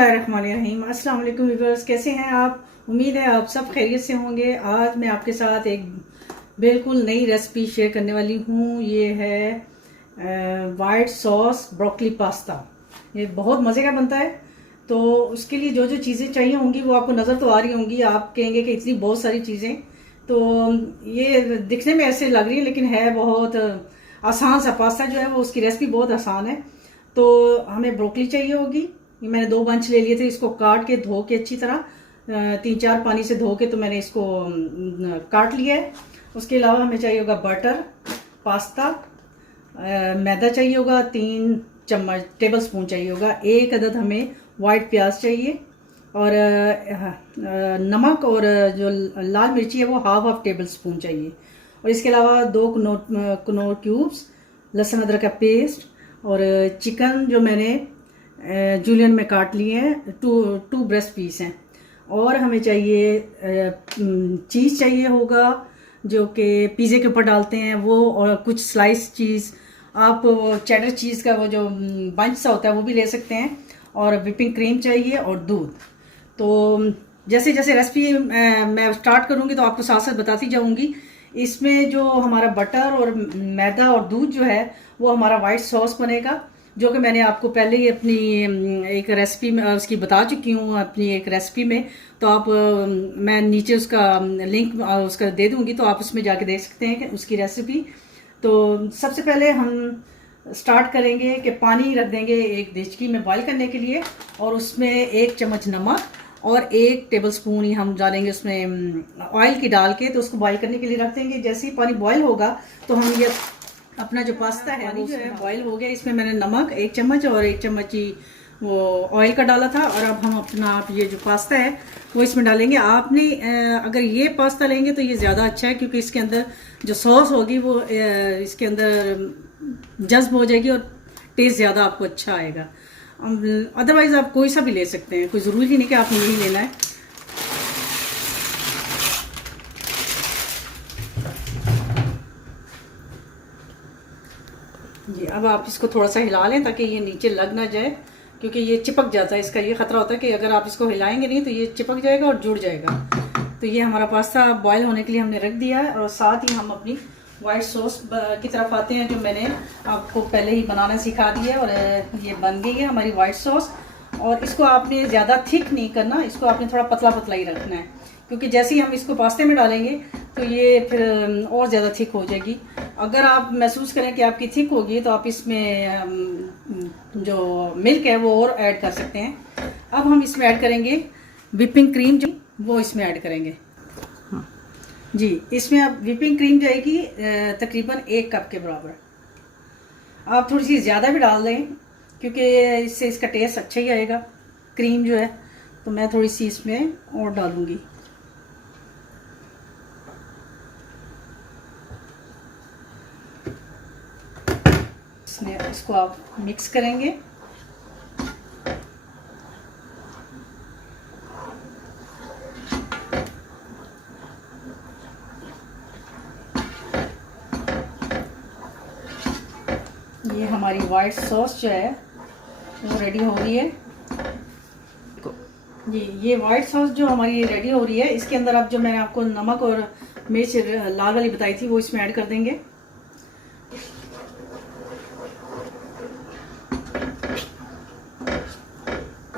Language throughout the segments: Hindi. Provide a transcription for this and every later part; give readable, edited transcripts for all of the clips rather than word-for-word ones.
बिस्मिल्लाहिर्रहमानिर्रहीम। अस्सलाम वालेकुम व्यूअर्स, कैसे हैं आप? उम्मीद है आप सब खैरियत से होंगे। आज मैं आपके साथ एक बिल्कुल नई रेसिपी शेयर करने वाली हूँ। ये है वाइट सॉस ब्रोकली पास्ता। ये बहुत मज़े का बनता है। तो उसके लिए जो जो चीज़ें चाहिए होंगी वो आपको नज़र तो आ रही होंगी। आप कहेंगे कि इतनी बहुत सारी चीज़ें, तो ये दिखने में ऐसे लग रही है लेकिन है बहुत आसान सा पास्ता जो है वो, उसकी रेसिपी बहुत आसान है। तो हमें ब्रोकली चाहिए होगी। ये मैंने 2 बंच ले लिए थे। इसको काट के धो के अच्छी तरह 3-4 पानी से धो के तो मैंने इसको काट लिया है। उसके अलावा हमें चाहिए होगा बटर, पास्ता, मैदा चाहिए होगा 3 चम्मच टेबल स्पून चाहिए होगा। 1 अदद हमें वाइट प्याज चाहिए और नमक और जो लाल मिर्ची है वो हाफ टेबल स्पून चाहिए। और इसके अलावा 2 कनौर क्यूब्स लहसुन अदरक का पेस्ट और चिकन जो मैंने जूलियन में काट लिए हैं, 2 ब्रेस्ट पीस हैं। और हमें चाहिए चीज़ चाहिए होगा जो कि पिज़्ज़े के ऊपर डालते हैं वो, और कुछ स्लाइस चीज़। आप चेडर चीज़ का वो जो बंच सा होता है वो भी ले सकते हैं। और विपिंग क्रीम चाहिए और दूध। तो जैसे जैसे रेसिपी मैं स्टार्ट करूँगी तो आपको साथ साथ बताती जाऊँगी। इसमें जो हमारा बटर और मैदा और दूध जो है वो हमारा वाइट सॉस बनेगा, जो कि मैंने आपको पहले ही अपनी एक रेसिपी में उसकी बता चुकी हूँ, अपनी एक रेसिपी में। तो आप मैं नीचे उसका लिंक उसका दे दूँगी, तो आप उसमें जाके देख सकते हैं कि उसकी रेसिपी। तो सबसे पहले हम स्टार्ट करेंगे कि पानी रख देंगे एक देचकी में बॉईल करने के लिए, और उसमें 1 चम्मच नमक और 1 टेबल स्पून ही हम डालेंगे उसमें ऑयल की डाल के। तो उसको बॉईल करने के लिए रख देंगे। जैसे ही पानी बॉईल होगा तो हम ये अपना जो पास्ता है वो जो है बॉईल हो गया। इसमें मैंने नमक 1 चम्मच और 1 चम्मच ही वो ऑयल का डाला था। और अब हम अपना ये जो पास्ता है वो इसमें डालेंगे। आपने अगर ये पास्ता लेंगे तो ये ज़्यादा अच्छा है, क्योंकि इसके अंदर जो सॉस होगी वो इसके अंदर जज्ब हो जाएगी और टेस्ट ज़्यादा आपको अच्छा आएगा। अदरवाइज़ आप कोई सा भी ले सकते हैं, कोई ज़रूरी नहीं कि आपने यही लेना है। जी, अब आप इसको थोड़ा सा हिला लें ताकि ये नीचे लग ना जाए, क्योंकि ये चिपक जाता है। इसका ये खतरा होता है कि अगर आप इसको हिलाएंगे नहीं तो ये चिपक जाएगा और जुड़ जाएगा। तो ये हमारा पास्ता बॉईल होने के लिए हमने रख दिया है। और साथ ही हम अपनी वाइट सॉस की तरफ आते हैं, जो मैंने आपको पहले ही बनाना सिखा दिया है। और ये बन गई है हमारी वाइट सॉस। और इसको आपने ज़्यादा थिक नहीं करना, इसको आपने थोड़ा पतला पतला ही रखना है, क्योंकि जैसे ही हम इसको पास्ते में डालेंगे तो ये फिर और ज़्यादा थिक हो जाएगी। अगर आप महसूस करें कि आपकी थिक होगी तो आप इसमें जो मिल्क है वो और ऐड कर सकते हैं। अब हम इसमें ऐड करेंगे विपिंग क्रीम, जो वो इसमें ऐड करेंगे। हाँ जी, इसमें अब विपिंग क्रीम जाएगी तकरीबन 1 कप के बराबर। आप थोड़ी सी ज़्यादा भी डाल दें, क्योंकि इससे इसका टेस्ट अच्छा ही आएगा, क्रीम जो है। तो मैं थोड़ी सी इसमें और डालूँगी। इसको आप मिक्स करेंगे। ये हमारी वाइट सॉस जो है वो रेडी हो रही है। जी, ये वाइट सॉस जो हमारी रेडी हो रही है, इसके अंदर अब जो मैंने आपको नमक और मिर्च लाल वाली बताई थी वो इसमें ऐड कर देंगे।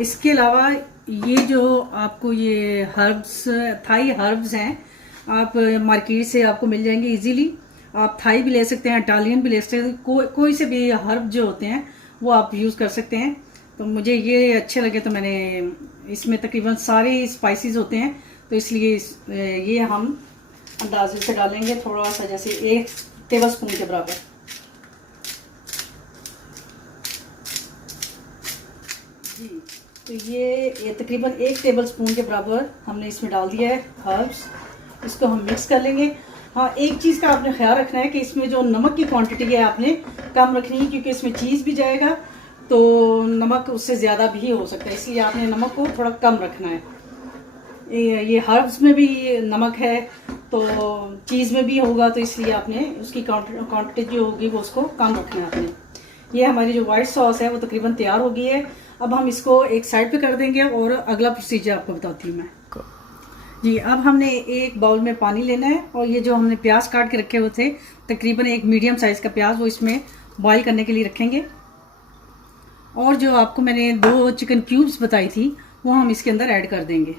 इसके अलावा ये जो आपको ये हर्ब्स, थाई हर्ब्स हैं, आप मार्केट से आपको मिल जाएंगे इजीली। आप थाई भी ले सकते हैं, इटालियन भी ले सकते हैं, कोई से भी हर्ब जो होते हैं वो आप यूज़ कर सकते हैं। तो मुझे ये अच्छे लगे तो मैंने इसमें तकरीबन सारे स्पाइसेस होते हैं, तो इसलिए ये हम अंदाजे से डालेंगे थोड़ा सा, जैसे 1 टेबल स्पून के बराबर। जी, तो ये तकरीबन 1 टेबल स्पून के बराबर हमने इसमें डाल दिया है हर्ब्स। इसको हम मिक्स कर लेंगे। हाँ, एक चीज़ का आपने ख्याल रखना है कि इसमें जो नमक की क्वांटिटी है आपने कम रखनी है, क्योंकि इसमें चीज़ भी जाएगा तो नमक उससे ज़्यादा भी हो सकता है, इसलिए आपने नमक को थोड़ा कम रखना है। ये हर्ब्स में भी नमक है तो चीज़ में भी होगा, तो इसलिए आपने उसकी क्वांटिटी जो होगी वो उसको कम रखना है आपने। ये हमारी जो वाइट सॉस है वो तकरीबन तैयार हो गई है। अब हम इसको एक साइड पे कर देंगे और अगला प्रोसीजर आपको बताती हूँ मैं। जी, अब हमने एक बाउल में पानी लेना है और ये जो हमने प्याज काट के रखे हुए थे, तकरीबन एक मीडियम साइज़ का प्याज, वो इसमें बॉईल करने के लिए रखेंगे। और जो आपको मैंने 2 चिकन क्यूब्स बताई थी वो हम इसके अंदर ऐड कर देंगे।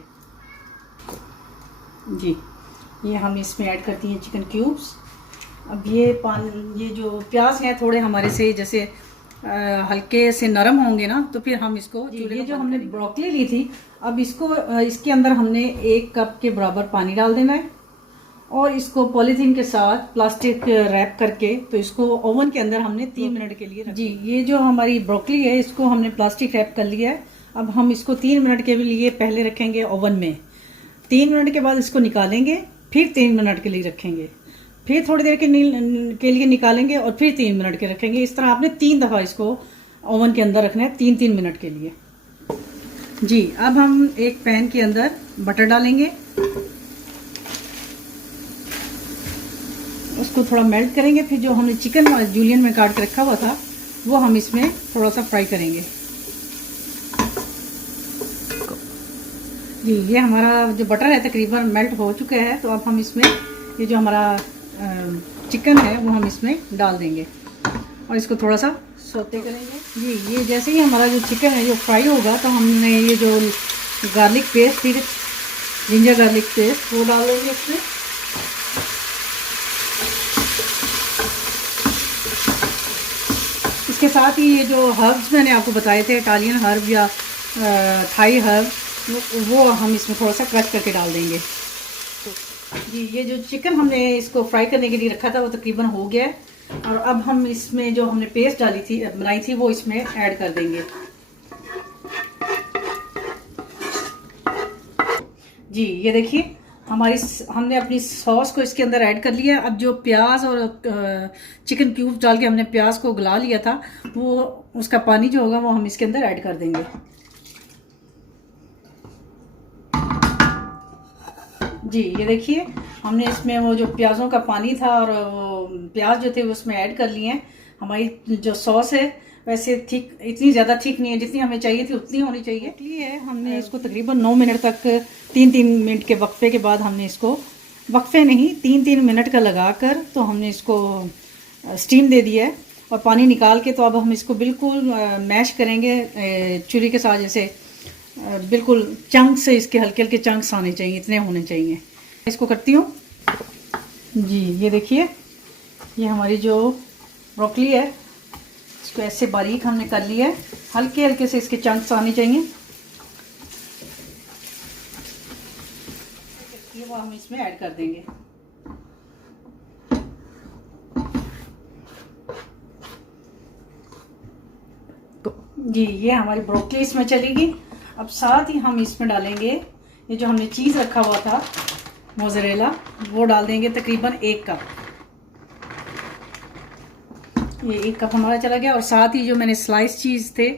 जी, ये हम इसमें ऐड करती हैं चिकन क्यूब्स। अब ये जो प्याज हैं थोड़े हमारे से जैसे हल्के से नरम होंगे ना, तो फिर हम इसको, ये जो हमने ब्रोकली ली थी, अब इसको इसके अंदर हमने 1 कप के बराबर पानी डाल देना है और इसको पॉलीथीन के साथ प्लास्टिक रैप करके तो इसको ओवन के अंदर हमने 3 मिनट के लिए जी, ये जो हमारी ब्रोकली है इसको हमने प्लास्टिक रैप कर लिया है। अब हम इसको 3 मिनट के लिए पहले रखेंगे ओवन में। 3 मिनट के बाद इसको निकालेंगे, फिर 3 मिनट के लिए रखेंगे, फिर थोड़ी देर के लिए निकालेंगे और फिर 3 मिनट के रखेंगे। इस तरह आपने 3 दफ़ा इसको ओवन के अंदर रखना है, 3-3 मिनट के लिए। जी, अब हम एक पैन के अंदर बटर डालेंगे, उसको थोड़ा मेल्ट करेंगे, फिर जो हमने चिकन जूलियन में काट के रखा हुआ था वो हम इसमें थोड़ा सा फ्राई करेंगे। जी, ये हमारा जो बटर है तकरीबन मेल्ट हो चुका है, तो अब हम इसमें ये जो हमारा चिकन है वो हम इसमें डाल देंगे और इसको थोड़ा सा सौते करेंगे। जी, ये जैसे ही हमारा जो चिकन है जो फ्राई होगा तो हमने ये जो गार्लिक पेस्ट थी, जिंजर गार्लिक पेस्ट, वो डाल देंगे इसमें। इसके साथ ही ये जो हर्ब्स मैंने आपको बताए थे, इटालियन हर्ब या थाई हर्ब, वो हम इसमें थोड़ा सा क्रश करके डाल देंगे। जी, ये जो चिकन हमने इसको फ्राई करने के लिए रखा था वो तकरीबन हो गया है और अब हम इसमें जो हमने पेस्ट डाली थी, बनाई थी, वो इसमें ऐड कर देंगे। जी, ये देखिए हमने अपनी सॉस को इसके अंदर ऐड कर लिया। अब जो प्याज और चिकन क्यूब डाल के हमने प्याज को गला लिया था, वो उसका पानी जो होगा वो हम इसके अंदर ऐड कर देंगे। जी, ये देखिए हमने इसमें वो जो प्याज़ों का पानी था और प्याज जो थे उसमें ऐड कर लिए हैं। हमारी जो सॉस है वैसे थिक, इतनी ज़्यादा थिक नहीं है, जितनी हमें चाहिए थी उतनी होनी चाहिए। इसलिए हमने इसको तकरीबन 9 मिनट तक 3-3 मिनट के वक्फे के बाद हमने इसको, वक्फे नहीं 3-3 मिनट का लगाकर तो हमने इसको स्टीम दे दिया है और पानी निकाल के तो अब हम इसको बिल्कुल मैश करेंगे छुरी के साथ, जैसे बिल्कुल चंक से इसके हल्के हल्के चंक्स आने चाहिए, इतने होने चाहिए। इसको करती हूँ। जी, ये देखिए ये हमारी जो ब्रोकली है इसको ऐसे बारीक हमने कर लिया है, हल्के हल्के से इसके चंक्स आने चाहिए, वो हम इसमें ऐड कर देंगे। जी, ये हमारी ब्रोकली इसमें चलेगी। अब साथ ही हम इसमें डालेंगे ये जो हमने चीज़ रखा हुआ था मोज़रेला, वो डाल देंगे तकरीबन 1 कप। ये 1 कप हमारा चला गया और साथ ही जो मैंने स्लाइस चीज़ थे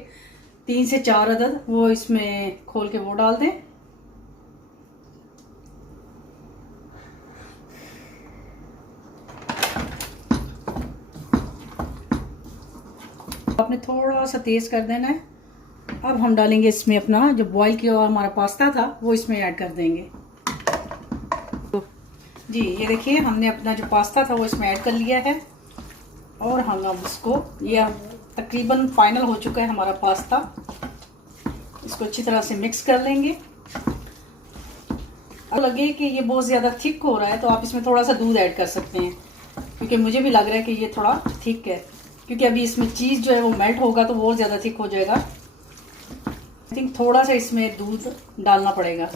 3 से 4 अदद, वो इसमें खोल के वो डाल दें। आपने थोड़ा सा तेज़ कर देना है। अब हम डालेंगे इसमें अपना जो बॉईल किया हुआ हमारा पास्ता था वो इसमें ऐड कर देंगे। जी, ये देखिए हमने अपना जो पास्ता था वो इसमें ऐड कर लिया है और हम अब इसको, ये तकरीबन फाइनल हो चुका है हमारा पास्ता। इसको अच्छी तरह से मिक्स कर लेंगे। अब लगे कि ये बहुत ज़्यादा थिक हो रहा है तो आप इसमें थोड़ा सा दूध ऐड कर सकते हैं, क्योंकि मुझे भी लग रहा है कि ये थोड़ा थिक है, क्योंकि अभी इसमें चीज़ जो है वो मेल्ट होगा तो बहुत ज़्यादा थिक हो जाएगा। आई थिंक थोड़ा सा इसमें दूध डालना पड़ेगा।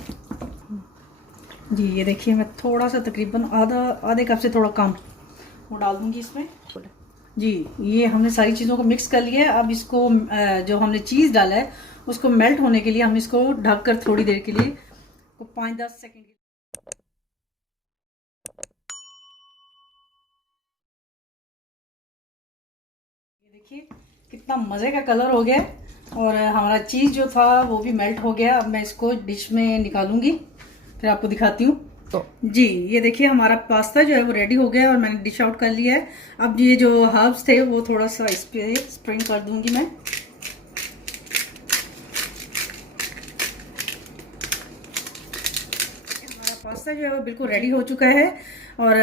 जी, ये देखिए मैं थोड़ा सा तकरीबन आधे कप से थोड़ा कम वो डाल दूंगी इसमें। जी, ये हमने सारी चीज़ों को मिक्स कर लिया है। अब इसको जो हमने चीज़ डाला है उसको मेल्ट होने के लिए हम इसको ढक कर थोड़ी देर के लिए 5-10 सेकेंड। ये देखिए कितना मज़े का कलर हो गया और हमारा चीज़ जो था वो भी मेल्ट हो गया। अब मैं इसको डिश में निकालूंगी, फिर आपको दिखाती हूँ। तो जी, ये देखिए हमारा पास्ता जो है वो रेडी हो गया और मैंने डिश आउट कर लिया है। अब ये जो हर्ब्स थे वो थोड़ा सा इस पे स्प्रिंग कर दूंगी मैं। पास्ता जो है वो बिल्कुल रेडी हो चुका है और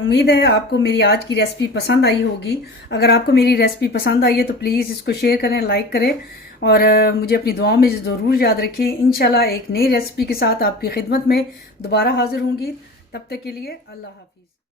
उम्मीद है आपको मेरी आज की रेसिपी पसंद आई होगी। अगर आपको मेरी रेसिपी पसंद आई है तो प्लीज़ इसको शेयर करें, लाइक करें और मुझे अपनी दुआओं में ज़रूर याद रखिए। इंशाल्लाह एक नई रेसिपी के साथ आपकी खिदमत में दोबारा हाजिर होंगी। तब तक के लिए अल्लाह हाफिज़।